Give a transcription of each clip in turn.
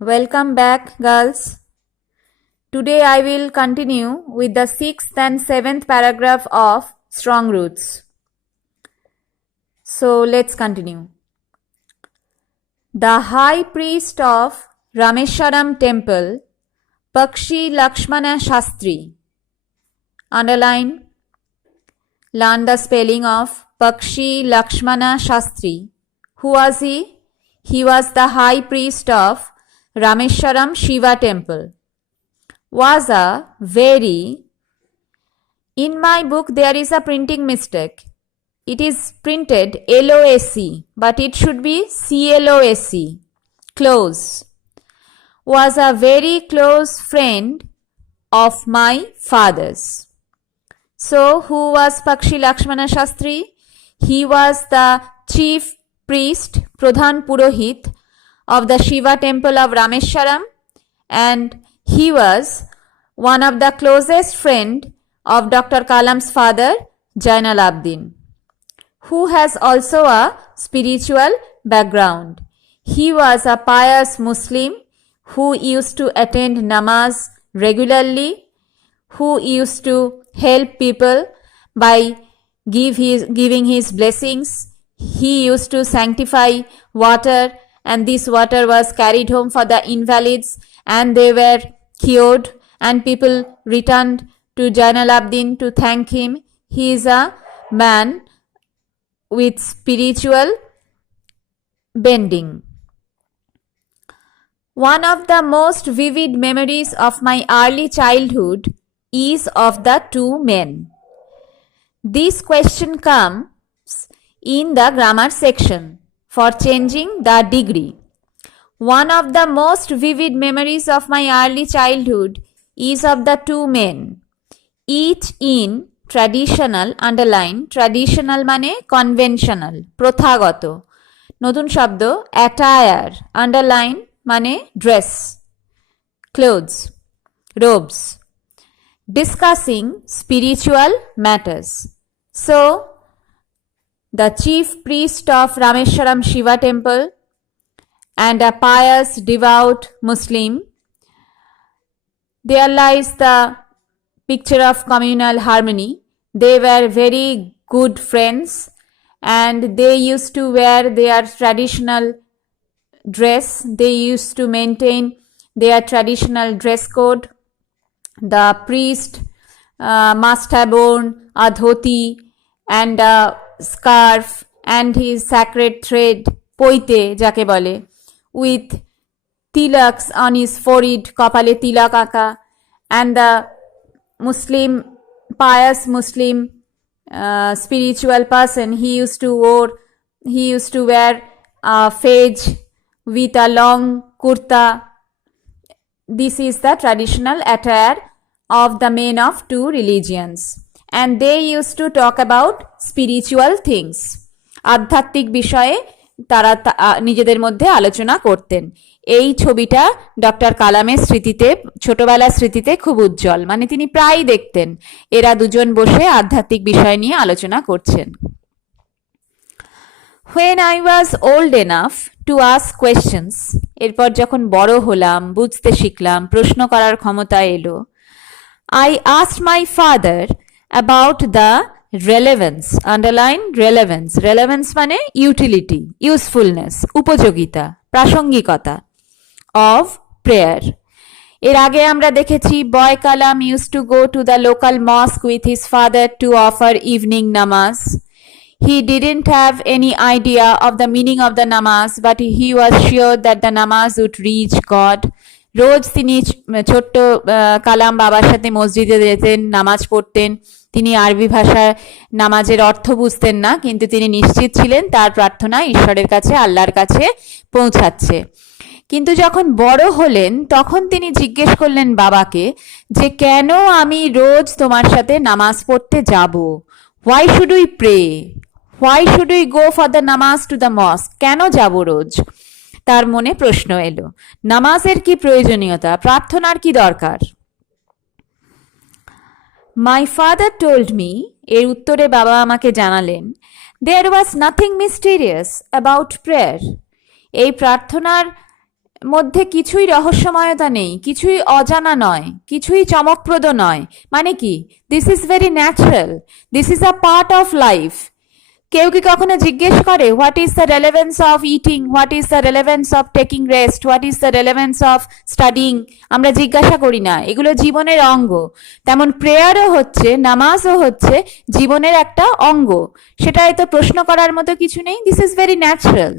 Welcome back, girls. Today I will continue with the 6th and 7th paragraph of Strong Roots. So let's continue. The high priest of Rameswaram temple, Pakshi Lakshmana Shastri. Underline. Learn the spelling of Pakshi Lakshmana Shastri. Who was he? He was the high priest of Rameswaram Shiva temple. Was a very. In my book there is a printing mistake. It is printed LOSC, but it should be CLOSC. Close. Was a very close friend of my father's. So who was Pakshi Lakshmana Shastri? He was the chief priest, Pradhan Purohit of the Shiva temple of Rameswaram, and he was one of the closest friend of Dr. Kalam's father, Jainal Abidin, who has also a spiritual background. He was a pious Muslim who used to attend namaz regularly, who used to help people by giving his blessings. He used to sanctify water, and this water was carried home for the invalids, and they were cured, and people returned to Jainal Abidin to thank him. He is a man with spiritual bending. One of the most vivid memories of my early childhood is of the two men. This question comes in the grammar section for changing the degree. One of the most vivid memories of my early childhood is of the two men, each in traditional, underline, traditional মানে conventional, প্রথাগত, নতুন শব্দ attire, underline মানে dress, clothes, robes, discussing spiritual matters. So, the chief priest of Rameswaram Shiva temple and a pious, devout Muslim, there lies the picture of communal harmony. They were very good friends and they used to wear their traditional dress. They used to maintain their traditional dress code. The priest must have worn a dhoti and a scarf and his sacred thread, poite jake bole, with tilaks on his forehead, kopale tilak aka, and the Muslim, pious Muslim spiritual person, he used to wear a fez with a long kurta. This is the traditional attire of the men of two religions, and they used to talk about spiritual things. আধ্যাত্মিক বিষয়ে তারা নিজেদের মধ্যে আলোচনা করতেন। এই ছবিটা doctor কালামের স্মৃতিতে, ছোটবেলার স্মৃতিতে খুব উজ্জ্বল, মানে তিনি প্রায়ই দেখতেন এরা দুজন বসে আধ্যাত্মিক বিষয় নিয়ে আলোচনা করছেন। When I was old enough to ask questions, এরপর যখন বড় হলাম, বুঝতে শিখলাম, প্রশ্ন করার ক্ষমতা এলো, I asked my father about the relevance, underline relevance, relevance মানে utility, usefulness, উপযোগিতা, প্রাসঙ্গিকতা of prayer. এর আগে আমরা দেখেছি boy Kalam used to go to the local mosque with his father to offer evening namaz. He didn't have any idea of the meaning of the namaz, but he was sure that the namaz would reach God. রোজ তিনি ছোট্ট কালাম বাবার সাথে মসজিদে যেতেন, নামাজ পড়তেন। তিনি আরবি ভাষায় নামাজের অর্থ বুঝতেন না, কিন্তু তিনি নিশ্চিত ছিলেন তার প্রার্থনা ঈশ্বরের কাছে, আল্লাহর কাছে পৌঁছাচ্ছে। কিন্তু যখন বড় হলেন তখন তিনি জিজ্ঞেস করলেন বাবাকে যে কেন আমি রোজ তোমার সাথে নামাজ পড়তে যাব? Why should we pray? Why should we go for the namaz to the mosque? কেন যাব রোজ? তার মনে প্রশ্ন এলো, নামাজের কি প্রয়োজনীয়তা, প্রার্থনার কি দরকার? My father told me, এর উত্তরে বাবা আমাকে জানালেন, there was nothing mysterious about prayer. এই প্রার্থনার মধ্যে কিছুই রহস্যময়তা নেই, কিছুই অজানা নয়, কিছুই চমকপ্রদ নয়। মানে কি, this is very natural, this is a part of life. কেউ কি কখনো জিজ্ঞেস করে what is the relevance of eating, what is the relevance of taking rest, what is the relevance of studying? আমরা জিজ্ঞাসা করি না, এগুলো জীবনের অঙ্গ। তেমন প্রেয়ারও হচ্ছে, নামাজও হচ্ছে জীবনের একটা অঙ্গ। সেটা হয়তো প্রশ্ন করার মতো কিছু নেই, this is very natural,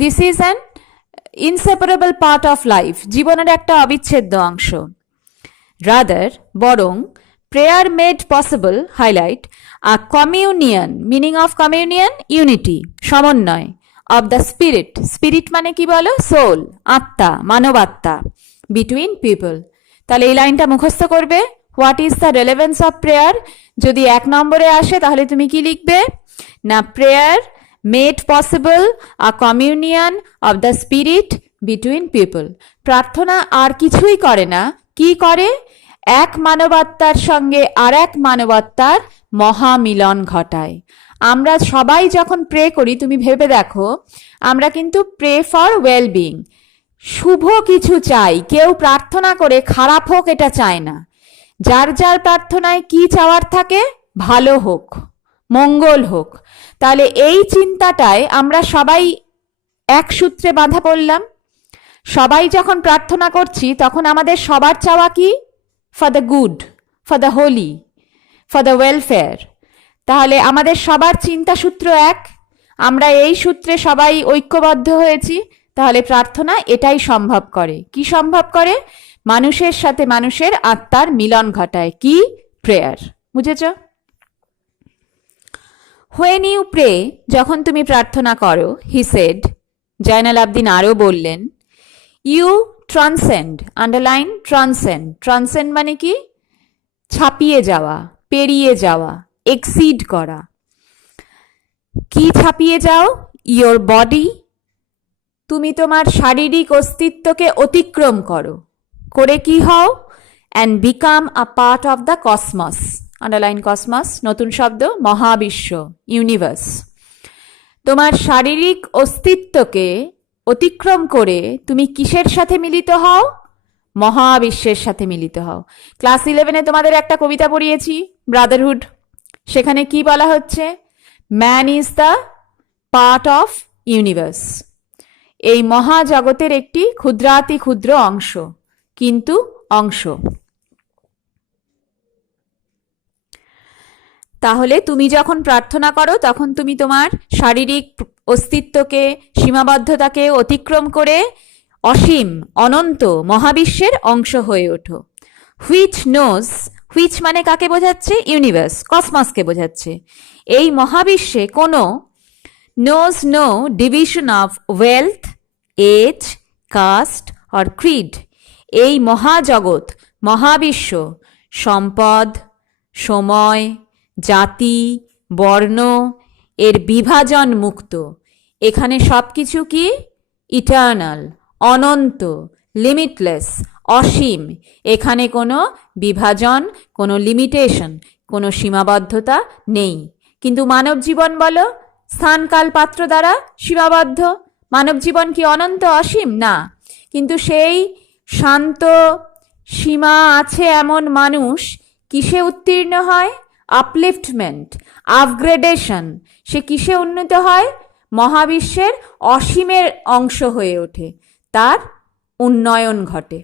this is an inseparable part of life, জীবনের একটা অবিচ্ছেদ্য অংশ। রাদার, বরং, prayer made possible, highlight, a communion, meaning of communion, unity, সমন্বয়, অফ দ্য স্পিরিট, স্পিরিট মানে কি বলো, সোল, আত্মা, মানবাত্মা, বিটুইন পিপল। তাহলে এই লাইনটা মুখস্থ করবে, what is the relevance of prayer. যদি 1 নম্বরে আসে তাহলে তুমি কি লিখবে না, prayer made possible a communion of the spirit between people. প্রার্থনা আর কিছুই করে না, কি করে, এক মানবাত্মার সঙ্গে আর এক মানবাত্মার মহামিলন ঘটায়। আমরা সবাই যখন প্রে করি, তুমি ভেবে দেখো, আমরা কিন্তু প্রে ফর ওয়েলবিং, শুভ কিছু চাই। কেউ প্রার্থনা করে খারাপ হোক এটা চায় না। যার যার প্রার্থনায় কি চাওয়ার থাকে, ভালো হোক, মঙ্গল হোক। তাহলে এই চিন্তাটায় আমরা সবাই এক সূত্রে বাঁধা পড়লাম। সবাই যখন প্রার্থনা করছি তখন আমাদের সবার চাওয়া কি, for the good, for the Holi, for the welfare. তাহলে আমাদের সবার চিন্তা সূত্র এক, আমরা এই সূত্রে সবাই ঐক্যবদ্ধ হয়েছি। তাহলে প্রার্থনা এটাই সম্ভব করে। কি সম্ভব করে? মানুষের সাথে মানুষের আত্মার মিলন ঘটায়। কি? প্রেয়ার। বুঝেছ? হোয়েন ইউ প্রে, যখন তুমি প্রার্থনা করো, হি সেড, জয়নাল আবদিন আরও বললেন, you transcend, underline transcend. Transcend মানে কি? ছাপিয়ে যাওয়া, পেরিয়ে যাওয়া, এক্সিড করা। কি ছাপিয়ে যাও? ইয়োর বডি, তুমি তোমার শারীরিক অস্তিত্বকে অতিক্রম করো, করে কি হও? And become a part of the cosmos. Underline cosmos, নতুন শব্দ, মহাবিশ্ব, ইউনিভার্স। তোমার শারীরিক অস্তিত্বকে অতিক্রম করে তুমি কিসের সাথে মিলিত হও? মহাবিশ্বের সাথে মিলিত হও। ক্লাস 11-এ তোমাদের একটা কবিতা পড়িয়েছি, ব্রাদারহুড। সেখানে কি বলা হচ্ছে? Man is the part of universe. এই মহাজগতের একটি ক্ষুদ্রাতি ক্ষুদ্র অংশ, কিন্তু অংশ। তাহলে তুমি যখন প্রার্থনা করো তখন তুমি তোমার শারীরিক অস্তিত্বকে, সীমাবদ্ধতাকে অতিক্রম করে অসীম, অনন্ত মহাবিশ্বের অংশ হয়ে ওঠো। হুইচ নোজ, হুইচ মানে কাকে বোঝাচ্ছে? ইউনিভার্স, কসমসকে বোঝাচ্ছে। এই মহাবিশ্বে কোনো knows no division of wealth, age, caste or creed. এই মহাজগৎ, মহাবিশ্ব সম্পদ, সময়, জাতি, বর্ণ এর বিভাজন মুক্ত। এখানে সব কিছু কি? ইটার্নাল, অনন্ত, লিমিটলেস, অসীম। এখানে কোনো বিভাজন, কোনো লিমিটেশন, কোনো সীমাবদ্ধতা নেই। কিন্তু মানব জীবন বলো, স্থান কাল পাত্র দ্বারা সীমাবদ্ধ। মানব জীবন কি অনন্ত, অসীম? না। কিন্তু সেই শান্ত সীমা আছে এমন মানুষ কিসে উত্তীর্ণ হয়? আপলিফটমেন্ট, আপগ্রেডেশন। সে কিসে উন্নীত হয়? মহাবিশ্বের অসীমের অংশ হয়ে ওঠে, তার উন্নয়ন ঘটে।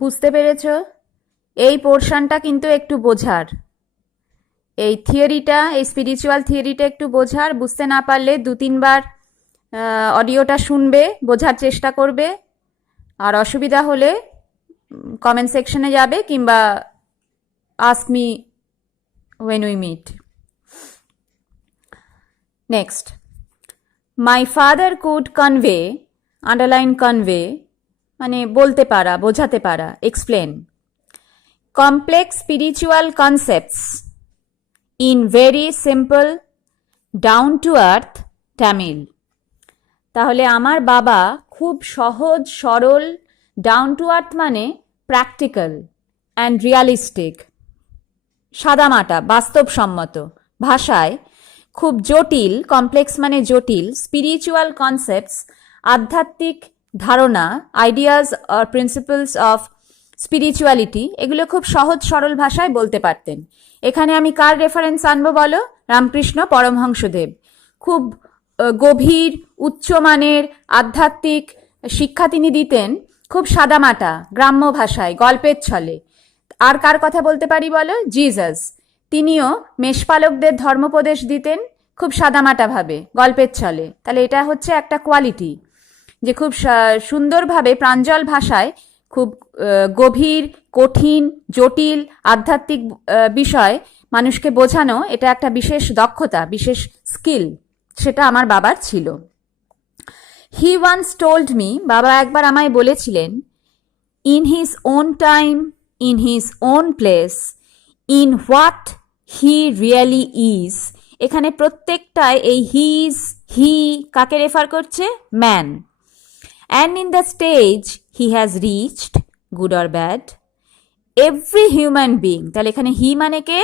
বুঝতে পেরেছ? এই পোর্শনটা কিন্তু একটু বোঝার, এই থিওরিটা, এই স্পিরিচুয়াল থিওরিটা একটু বোঝার। বুঝতে না পারলে 2-3 বার অডিওটা শুনবে, বোঝার চেষ্টা করবে। আর অসুবিধা হলে কমেন্ট সেকশনে যাবে, কিংবা ask me when we meet. Next, my father could convey, underline convey মানে বলতে পারা, বোঝাতে পারা, explain complex spiritual concepts in very simple down to earth Tamil. তাহলে আমার বাবা খুব সহজ সরল, ডাউন টু আর্থ মানে প্র্যাকটিক্যাল অ্যান্ড রিয়ালিস্টিক, সাদামাটা বাস্তবসম্মত ভাষায় খুব জটিল, কমপ্লেক্স মানে জটিল, স্পিরিচুয়াল কনসেপ্টস, আধ্যাত্মিক ধারণা, আইডিয়াজ আর প্রিন্সিপালস অফ স্পিরিচুয়ালিটি, এগুলো খুব সহজ সরল ভাষায় বলতে পারতেন। এখানে আমি কার রেফারেন্স আনবো বলো? রামকৃষ্ণ পরমহংসদেব। খুব গভীর উচ্চমানের আধ্যাত্মিক শিক্ষা তিনি দিতেন, খুব সাদামাটা গ্রাম্য ভাষায়, গল্পের ছলে। আর কার কথা বলতে পারি বলো? জিজাস। তিনিও মেষপালকদের ধর্মোপদেশ দিতেন খুব সাদামাটাভাবে, গল্পের ছলে। তাহলে এটা হচ্ছে একটা কোয়ালিটি, যে খুব সুন্দরভাবে প্রাঞ্জল ভাষায় খুব গভীর, কঠিন, জটিল আধ্যাত্মিক বিষয় মানুষকে বোঝানো, এটা একটা বিশেষ দক্ষতা, বিশেষ স্কিল, সেটা আমার বাবার ছিল। হি ওয়ান্স টোল্ড মি, বাবা একবার আমায় বলেছিলেন, in his own time, in his own place, in what he really is. এখানে প্রত্যেকটায় এই হিজ, হি কাকে রেফার করছে? Man. And in the stage he has reached, good or bad, every human being. তাহলে এখানে হি মানে কে?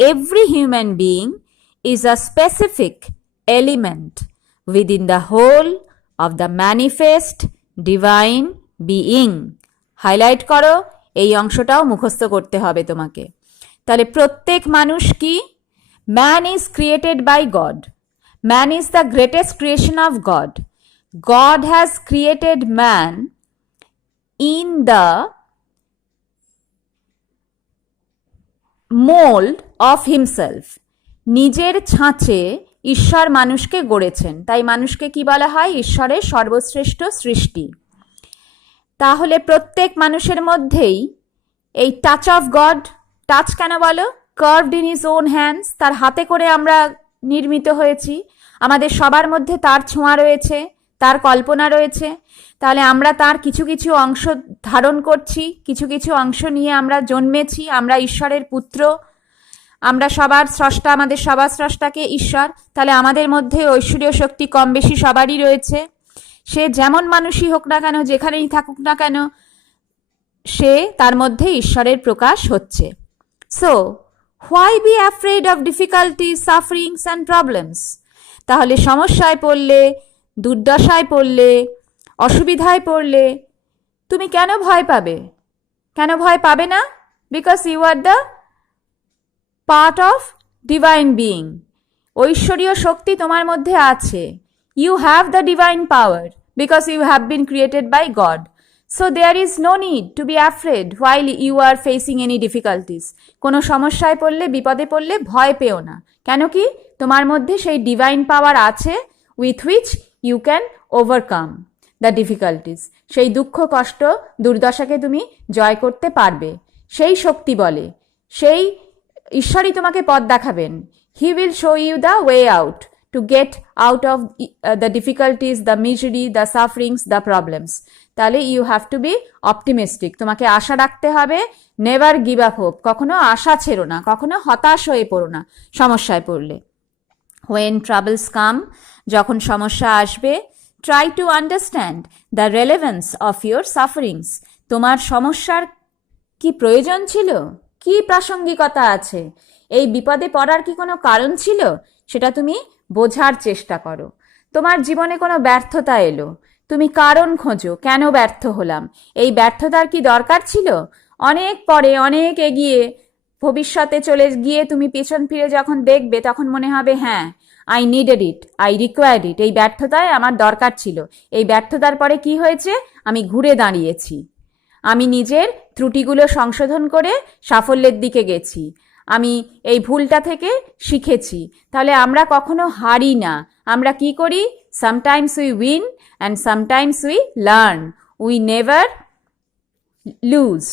Every human being is a specific element within the whole of the manifest divine being. Highlight করো, এই অংশটাও মুখস্থ করতে হবে তোমাকে। তাহলে প্রত্যেক মানুষ কি? Man is created by God, man is the greatest creation of God. God has created man in the mold of himself. নিজের ছাঁচে ঈশ্বর মানুষকে গড়েছেন, তাই মানুষকে কি বলা হয়? ঈশ্বরের সর্বশ্রেষ্ঠ সৃষ্টি। তাহলে প্রত্যেক মানুষের মধ্যেই এই টাচ অফ গড, টাচ কেন বলো? Curved in his on hands, তার হাতে করে আমরা নির্মিত হয়েছি। আমাদের সবার মধ্যে তার ছোঁয়া রয়েছে, তার কল্পনা রয়েছে। তাহলে আমরা তার কিছু কিছু অংশ ধারণ করছি, কিছু কিছু অংশ নিয়ে আমরা জন্মেছি। আমরা ঈশ্বরের পুত্র, আমরা সবার স্রষ্টা, আমাদের সবার স্রষ্টাকে ঈশ্বর। তাহলে আমাদের মধ্যে ঐশ্বরীয় শক্তি কম বেশি সবারই রয়েছে। সে যেমন মানুষই হোক না কেন, যেখানেই থাকুক না কেন, সে তার মধ্যে ঈশ্বরের প্রকাশ হচ্ছে। So why be afraid of difficulties, sufferings and problems? তাহলে সমস্যায় পড়লে, দুর্দশায় পড়লে, অসুবিধায় পড়লে তুমি কেন ভয় পাবে? কেন ভয় পাবে না? Because you are the part of divine being. ঐশ্বরীয় শক্তি তোমার মধ্যে আছে। You have the divine power because you have been created by God. So there is no need to be afraid while you are facing any difficulties. কোনো সমস্যায় পড়লে, বিপদে পড়লে ভয় পেও না। কেন কি? তোমার মধ্যে সেই ডিভাইন পাওয়ার আছে, with which you can overcome the difficulties. সেই দুঃখ, কষ্ট, দুর্দশাকে তুমি জয় করতে পারবে। সেই শক্তি বলে, সেই ঈশ্বরই তোমাকে পথ দেখাবেন। He will show you the way out to get out of the difficulties, the misery, the sufferings, the problems. তাহলে you have to be optimistic. তোমাকে আশা রাখতে হবে। Never give up hope. কখনো আশা ছেড়ো না, কখনো হতাশ হয়ে পড়ো না সমস্যায় পড়লে। হোয়েন ট্রাবলস কাম, যখন সমস্যা আসবে, try to understand the relevance of your sufferings. তোমার সমস্যার কি প্রয়োজন ছিল? কি প্রাসঙ্গিকতা আছে? এই বিপদে পড়ার কি কোনো কারণ ছিল? সেটা তুমি বোঝার চেষ্টা করো। তোমার জীবনে কোনো ব্যর্থতা এলো, তুমি কারণ খোঁজো, কেন ব্যর্থ হলাম? এই ব্যর্থতার কি দরকার ছিল? অনেক পরে, অনেক এগিয়ে ভবিষ্যতে চলে গিয়ে তুমি পেছন ফিরে যখন দেখবে, তখন মনে হবে হ্যাঁ, I needed it, I required it. এই ব্যর্থতায় আমার দরকার ছিল। এই ব্যর্থতার পরে কি হয়েছে? আমি ঘুরে দাঁড়িয়েছি, আমি নিজের ত্রুটিগুলো সংশোধন করে সাফল্যের দিকে গেছি, আমি এই ভুলটা থেকে শিখেছি। তাহলে আমরা কখনো হারি না। আমরা কি করি? Sometimes we win and sometimes we learn, we never loose.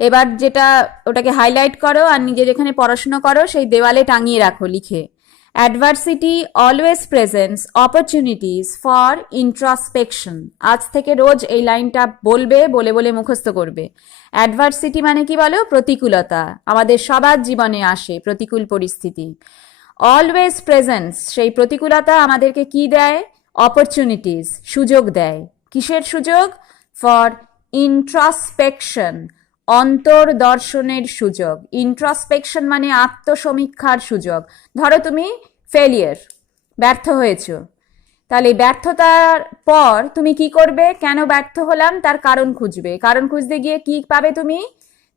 এবার যেটা, ওটাকে হাইলাইট করো আর নিজের এখানে পড়াশোনা করো, সেই দেওয়ালে টাঙিয়ে রাখো লিখে। Adversity always presents opportunities for introspection. আজ থেকে রোজ এই লাইনটা বলবে, বলে বলে মুখস্থ করবে। অ্যাডভার্সিটি মানে কি বলো? প্রতিকূলতা। আমাদের সবার জীবনে আসে প্রতিকূল পরিস্থিতি। অলওয়েজ প্রেজেন্টস, সেই প্রতিকূলতা আমাদেরকে কি দেয়? অপরচুনিটিস, সুযোগ দেয়। কিসের সুযোগ? ফর ইন্ট্রোস্পেকশন, অন্তর্দর্শনের সুযোগ। ইন্ট্রসপেকশন মানে আত্মসমীক্ষার সুযোগ। ধরো তুমি ফেলিয়ার, ব্যর্থ হয়েছো, তাহলে ব্যর্থতার পর তুমি কি করবে? কেন ব্যর্থ হলাম তার কারণ খুঁজবে। কারণ খুঁজতে গিয়ে কি পাবে?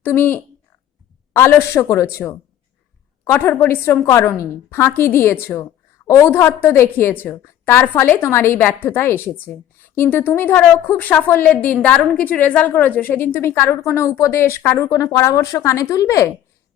তুমি আলস্য করেছো, কঠোর পরিশ্রম করনি, ফাঁকি দিয়েছো, ঔদ্ধত্য দেখিয়েছো, তার ফলে তোমার এই ব্যর্থতা এসেছে। কিন্তু তুমি ধরো খুব সাফল্যের দিন, দারুণ কিছু রেজাল্ট করেছো, সেদিন তুমি কারুর কোনো উপদেশ, কারুর কোনো পরামর্শ কানে তুলবে?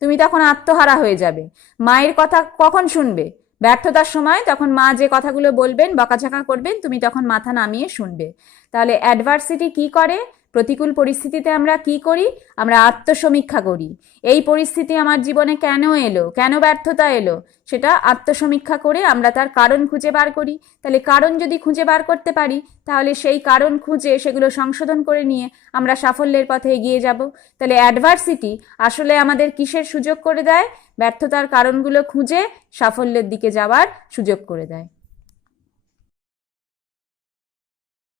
তুমি তখন আত্মহারা হয়ে যাবে। মায়ের কথা কখন শুনবে? ব্যর্থতার সময়। তখন মা যে কথাগুলো বলবেন, বকাঝকা করবেন, তুমি তখন মাথা নামিয়ে শুনবে। তাহলে অ্যাডভার্সিটি কি করে? প্রতিকূল পরিস্থিতিতে আমরা কি করি? আমরা আত্মসমীক্ষা করি। এই পরিস্থিতি আমার জীবনে কেন এলো, কেন ব্যর্থতা এলো, সেটা আত্মসমীক্ষা করে আমরা তার কারণ খুঁজে বার করি। তাহলে কারণ যদি খুঁজে বার করতে পারি, তাহলে সেই কারণ খুঁজে সেগুলো সংশোধন করে নিয়ে আমরা সাফল্যের পথে এগিয়ে যাব। তাহলে অ্যাডভার্সিটি আসলে আমাদের কিসের সুযোগ করে দেয়? ব্যর্থতার কারণগুলো খুঁজে সাফল্যের দিকে যাওয়ার সুযোগ করে দেয়।